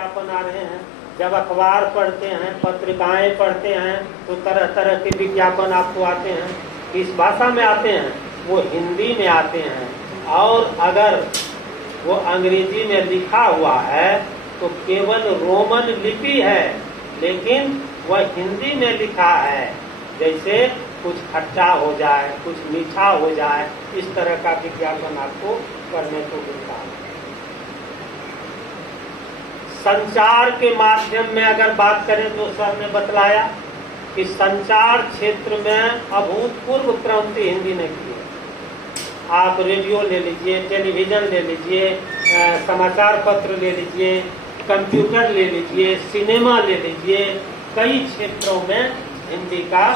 विज्ञापन आ रहे हैं। जब अखबार पढ़ते हैं, पत्रिकाएं पढ़ते हैं, तो तरह तरह के विज्ञापन आपको आते हैं। किस भाषा में आते हैं? वो हिंदी में आते हैं। और अगर वो अंग्रेजी में लिखा हुआ है तो केवल रोमन लिपि है, लेकिन वह हिंदी में लिखा है। जैसे कुछ खट्टा हो जाए, कुछ मीठा हो जाए, इस तरह का विज्ञापन आपको करने को मिलता है। संचार के माध्यम में अगर बात करें तो सर ने बतलाया कि संचार क्षेत्र में अभूतपूर्व क्रांति हिंदी ने की है। आप रेडियो ले लीजिए, टेलीविजन ले लीजिए, समाचार पत्र ले लीजिए, कंप्यूटर ले लीजिए, सिनेमा ले लीजिए, कई क्षेत्रों में हिंदी का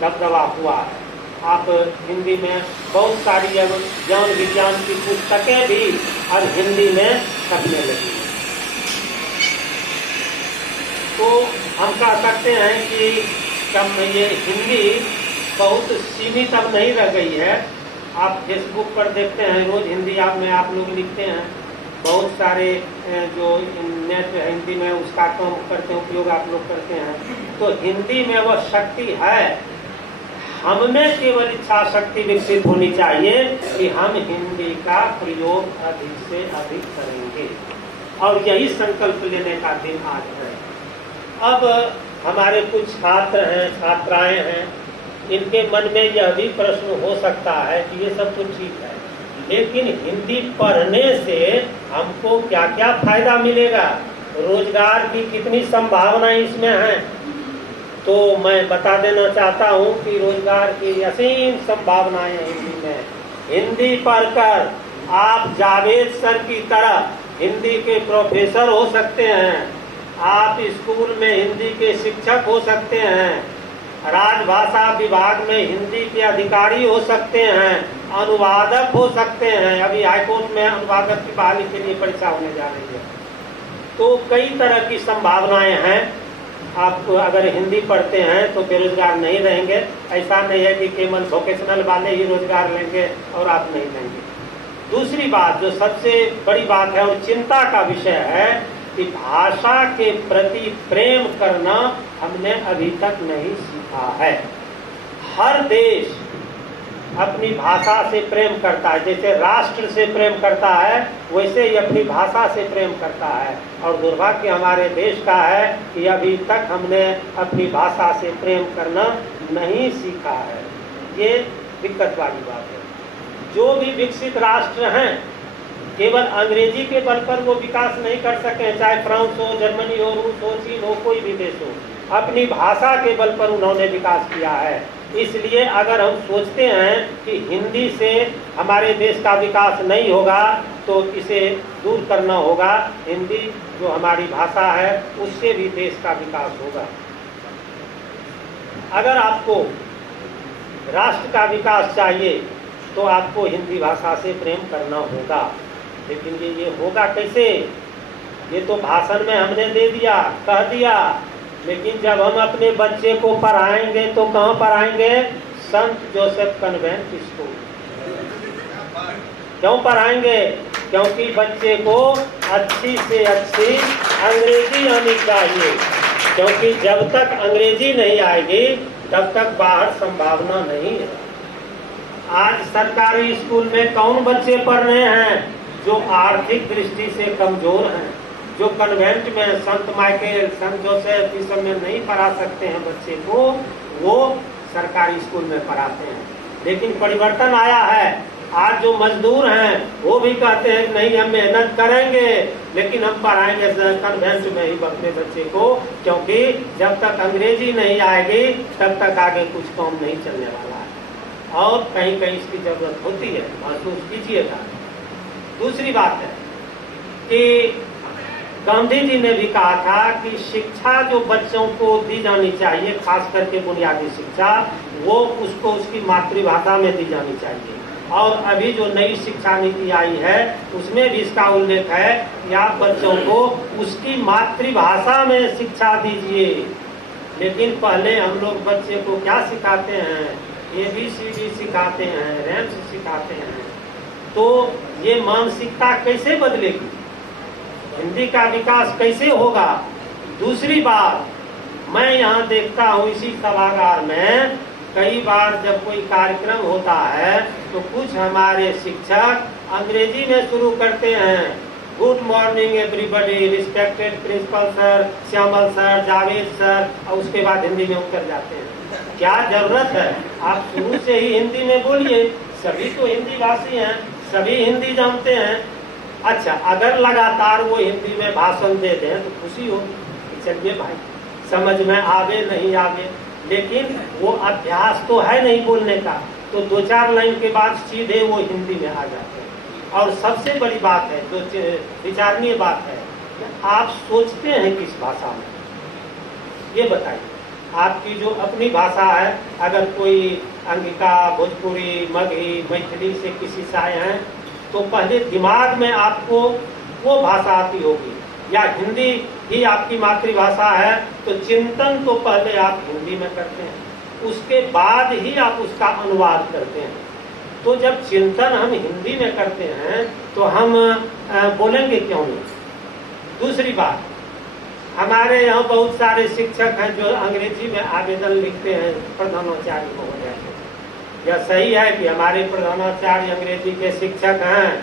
दबदबा हुआ है। आप हिंदी में बहुत सारी ज्ञान विज्ञान की पुस्तकें भी अब हिंदी में छपने लगी हैं। तो हम कह सकते हैं कि कम ये हिंदी बहुत सीमित अब नहीं रह गई है। आप फेसबुक पर देखते हैं, रोज हिंदी में आप लोग लिखते हैं, बहुत सारे जो नेट हिंदी में उसका काम करते हैं, उपयोग आप लोग करते हैं। तो हिंदी में वह शक्ति है। हमें केवल इच्छा शक्ति विकसित होनी चाहिए कि हम हिंदी का प्रयोग अधिक से अधिक करेंगे, और यही संकल्प लेने का दिन आज है। अब हमारे कुछ छात्र हैं, छात्राएं हैं, इनके मन में यह भी प्रश्न हो सकता है कि ये सब तो ठीक है, लेकिन हिंदी पढ़ने से हमको क्या क्या फायदा मिलेगा, रोजगार की कितनी संभावनाएं इसमें हैं। तो मैं बता देना चाहता हूं कि रोजगार की असीम संभावनाएं हिंदी में। हिंदी पढ़कर आप जावेद सर की तरह हिंदी के प्रोफेसर हो सकते हैं, आप स्कूल में हिंदी के शिक्षक हो सकते हैं, राजभाषा विभाग में हिंदी के अधिकारी हो सकते हैं, अनुवादक हो सकते हैं। अभी हाईकोर्ट में अनुवादक की बहाली के लिए परीक्षा होने जा रही है। तो कई तरह की संभावनाएं हैं। आप अगर हिंदी पढ़ते हैं तो बेरोजगार नहीं रहेंगे। ऐसा नहीं है कि केवल वोकेशनल वाले ही रोजगार लेंगे और आप नहीं लेंगे। दूसरी बात जो सबसे बड़ी बात है और चिंता का विषय है कि भाषा के प्रति प्रेम करना हमने अभी तक नहीं सीखा है। हर देश अपनी भाषा से प्रेम करता है, जैसे राष्ट्र से प्रेम करता है वैसे ही अपनी भाषा से प्रेम करता है। और दुर्भाग्य हमारे देश का है कि अभी तक हमने अपनी भाषा से प्रेम करना नहीं सीखा है। ये दिक्कत वाली बात है। जो भी विकसित राष्ट्र हैं केवल अंग्रेजी के बल पर वो विकास नहीं कर सके, चाहे फ्रांस हो, जर्मनी हो, रूस हो, चीन हो, कोई भी देश हो, अपनी भाषा के बल पर उन्होंने विकास किया है। इसलिए अगर हम सोचते हैं कि हिंदी से हमारे देश का विकास नहीं होगा तो इसे दूर करना होगा। हिंदी जो हमारी भाषा है उससे भी देश का विकास होगा। अगर आपको राष्ट्र का विकास चाहिए तो आपको हिंदी भाषा से प्रेम करना होगा। लेकिन ये होगा कैसे? ये तो भाषण में हमने दे दिया, कह दिया, लेकिन जब हम अपने बच्चे को पढ़ाएंगे तो कहाँ पढ़ाएंगे? संत जोसेफ कन्वेंट स्कूल। क्यों पढ़ाएंगे? क्योंकि बच्चे को अच्छी से अच्छी अंग्रेजी आनी चाहिए, क्योंकि जब तक अंग्रेजी नहीं आएगी तब तक बाहर संभावना नहीं है। आज सरकारी स्कूल में कौन बच्चे पढ़ रहे हैं? जो आर्थिक दृष्टि से कमजोर हैं, जो कन्वेंट में संत माइकल, संत जोसेफ इस सब में नहीं पढ़ा सकते हैं बच्चे को, वो सरकारी स्कूल में पढ़ाते हैं। लेकिन परिवर्तन आया है। आज जो मजदूर हैं वो भी कहते हैं नहीं, हम मेहनत करेंगे लेकिन हम पढ़ाएंगे कन्वेंट में ही अपने बच्चे को, क्योंकि जब तक अंग्रेजी नहीं आएगी तब तक आगे कुछ काम नहीं चलने वाला है। और कहीं कहीं इसकी जरूरत होती है, महसूस कीजिएगा। दूसरी बात है कि गांधी जी ने भी कहा था कि शिक्षा जो बच्चों को दी जानी चाहिए, खास करके बुनियादी शिक्षा, वो उसको उसकी मातृभाषा में दी जानी चाहिए। और अभी जो नई शिक्षा नीति आई है उसमें भी इसका उल्लेख है कि आप बच्चों को उसकी मातृभाषा में शिक्षा दीजिए। लेकिन पहले हम लोग बच्चे को क्या सिखाते हैं? ABCD सिखाते हैं, रैम्स सिखाते हैं। तो ये मानसिकता कैसे बदलेगी? हिंदी का विकास कैसे होगा। दूसरी बात, मैं यहाँ देखता हूँ इसी सभागार में कई बार जब कोई कार्यक्रम होता है तो कुछ हमारे शिक्षक अंग्रेजी में शुरू करते हैं, good morning everybody, respected principal sir, Shyamal sir, Javed sir, और उसके बाद हिंदी में उतर जाते हैं। क्या जरूरत है? आप शुरू से ही हिंदी में बोलिए, सभी तो हिंदी भाषी हैं, सभी हिंदी जानते हैं। अच्छा, अगर लगातार वो हिंदी में भाषण दे दें तो खुशी होगी, चलिए भाई समझ में आवे नहीं आवे, लेकिन वो अभ्यास तो है नहीं बोलने का, तो 2-4 लाइन के बाद सीधे वो हिंदी में आ जाते हैं। और सबसे बड़ी बात है, जो विचारणीय बात है, आप सोचते हैं किस भाषा में, ये बताइए। आपकी जो अपनी भाषा है, अगर कोई अंगिका, भोजपुरी, मगही, मैथिली से किसी से आए हैं तो पहले दिमाग में आपको वो भाषा आती होगी, या हिंदी ही आपकी मातृभाषा है तो चिंतन तो पहले आप हिंदी में करते हैं, उसके बाद ही आप उसका अनुवाद करते हैं। तो जब चिंतन हम हिंदी में करते हैं तो हम बोलेंगे क्यों नहीं। दूसरी बात, हमारे यहाँ बहुत सारे शिक्षक हैं जो अंग्रेजी में आवेदन लिखते हैं प्रधानाचार्य महोदय से। यह सही है कि हमारे प्रधानाचार्य अंग्रेजी के शिक्षक हैं,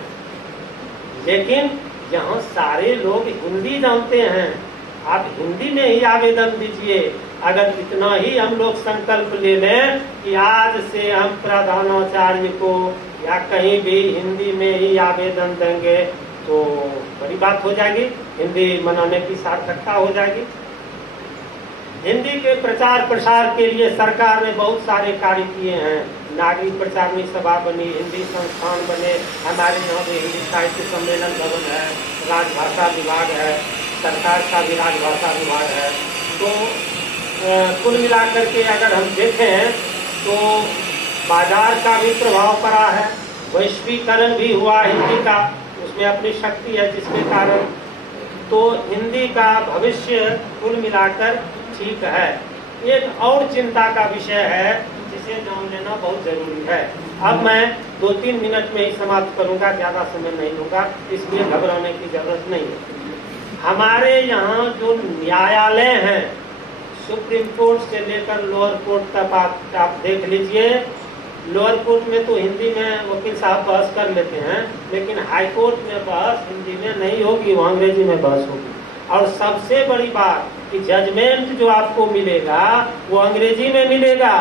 लेकिन यहाँ सारे लोग हिंदी जानते हैं, आप हिंदी में ही आवेदन दीजिए। अगर इतना ही हम लोग संकल्प ले लें कि आज से हम प्रधानाचार्य को या कहीं भी हिंदी में ही आवेदन देंगे तो बड़ी बात हो जाएगी, हिंदी मनाने की सार्थकता हो जाएगी। हिंदी के प्रचार प्रसार के लिए सरकार ने बहुत सारे कार्य किए हैं, नागरिक प्रचारणी सभा बनी, हिंदी संस्थान बने, हमारे यहाँ भी हिंदी साहित्य सम्मेलन भवन है, राजभाषा विभाग है, सरकार का भी राजभाषा विभाग है। तो कुल मिलाकर के अगर हम देखें तो बाजार का भी प्रभाव पड़ा है, वैश्वीकरण भी हुआ हिंदी का, उसमें अपनी शक्ति है जिसके कारण तो हिंदी का भविष्य कुल मिलाकर ठीक है। एक और चिंता का विषय है जिसे जान लेना बहुत जरूरी है। अब मैं 2-3 मिनट में ही समाप्त करूंगा, ज़्यादा समय नहीं लूँगा, इसलिए घबराने की जरूरत नहीं है। हमारे यहाँ जो न्यायालय हैं, सुप्रीम कोर्ट से लेकर लोअर कोर्ट तक आप देख लीजिए। लोअर कोर्ट में तो हिंदी में वकील साहब बहस कर लेते हैं, लेकिन हाई कोर्ट में बहस हिंदी में नहीं होगी, वो अंग्रेजी में बहस होगी। और सबसे बड़ी बात कि जजमेंट जो आपको मिलेगा वो अंग्रेजी में मिलेगा।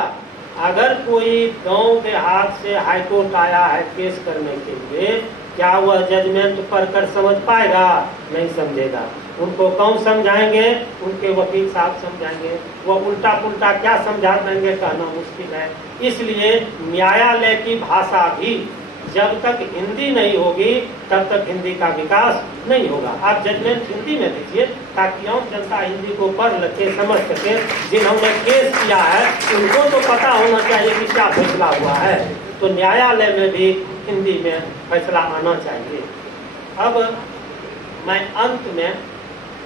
अगर कोई गांव देहात से हाई कोर्ट आया है केस करने के लिए, क्या वह जजमेंट पढ़कर समझ पाएगा? नहीं समझेगा। उनको कौन समझाएंगे? उनके वकील साहब समझाएंगे। वह उल्टा पुल्टा क्या समझा देंगे कहना मुश्किल है। इसलिए न्यायालय की भाषा भी जब तक हिंदी नहीं होगी तब तक हिंदी का विकास नहीं होगा। आप जजमेंट हिंदी में दीजिए ताकि आम जनता हिंदी को पढ़ सके, समझ सके। जिन्होंने केस किया है उनको तो पता होना चाहिए कि क्या फैसला हुआ है। तो न्यायालय में भी हिंदी में फैसला आना चाहिए। अब मैं अंत में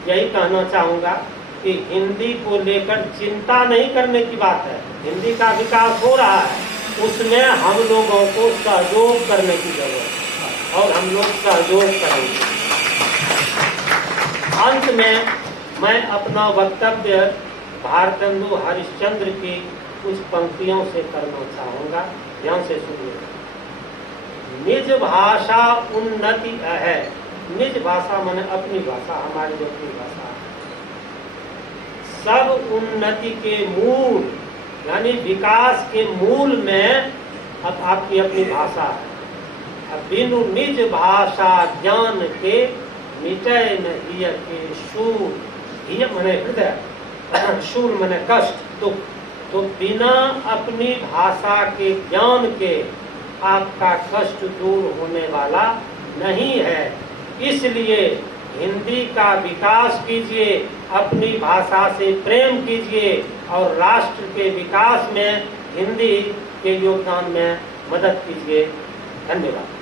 यही कहना चाहूँगा कि हिंदी को लेकर चिंता नहीं करने की बात है। हिंदी का विकास हो रहा है, उसमें हम लोगों को सहयोग करने की जरूरत है और हम लोग सहयोग करेंगे। अंत में मैं अपना वक्तव्य भारतेंदु हरिश्चंद्र की कुछ पंक्तियों से करना चाहूँगा, ध्यान से सुनिए। निज भाषा उन्नति है। निज भाषा माने अपनी भाषा, हमारी जो अपनी भाषा है। सब उन्नति के मूल यानी विकास के मूल में अब आपकी अपनी भाषा है। बिनु निज भाषा ज्ञान के मिटे न हिय के शूल। हिय माने हृदय, शूल माने कष्ट, दुख। तो बिना अपनी भाषा के ज्ञान के आपका कष्ट दूर होने वाला नहीं है। इसलिए हिंदी का विकास कीजिए, अपनी भाषा से प्रेम कीजिए और राष्ट्र के विकास में हिंदी के योगदान में मदद कीजिए। धन्यवाद।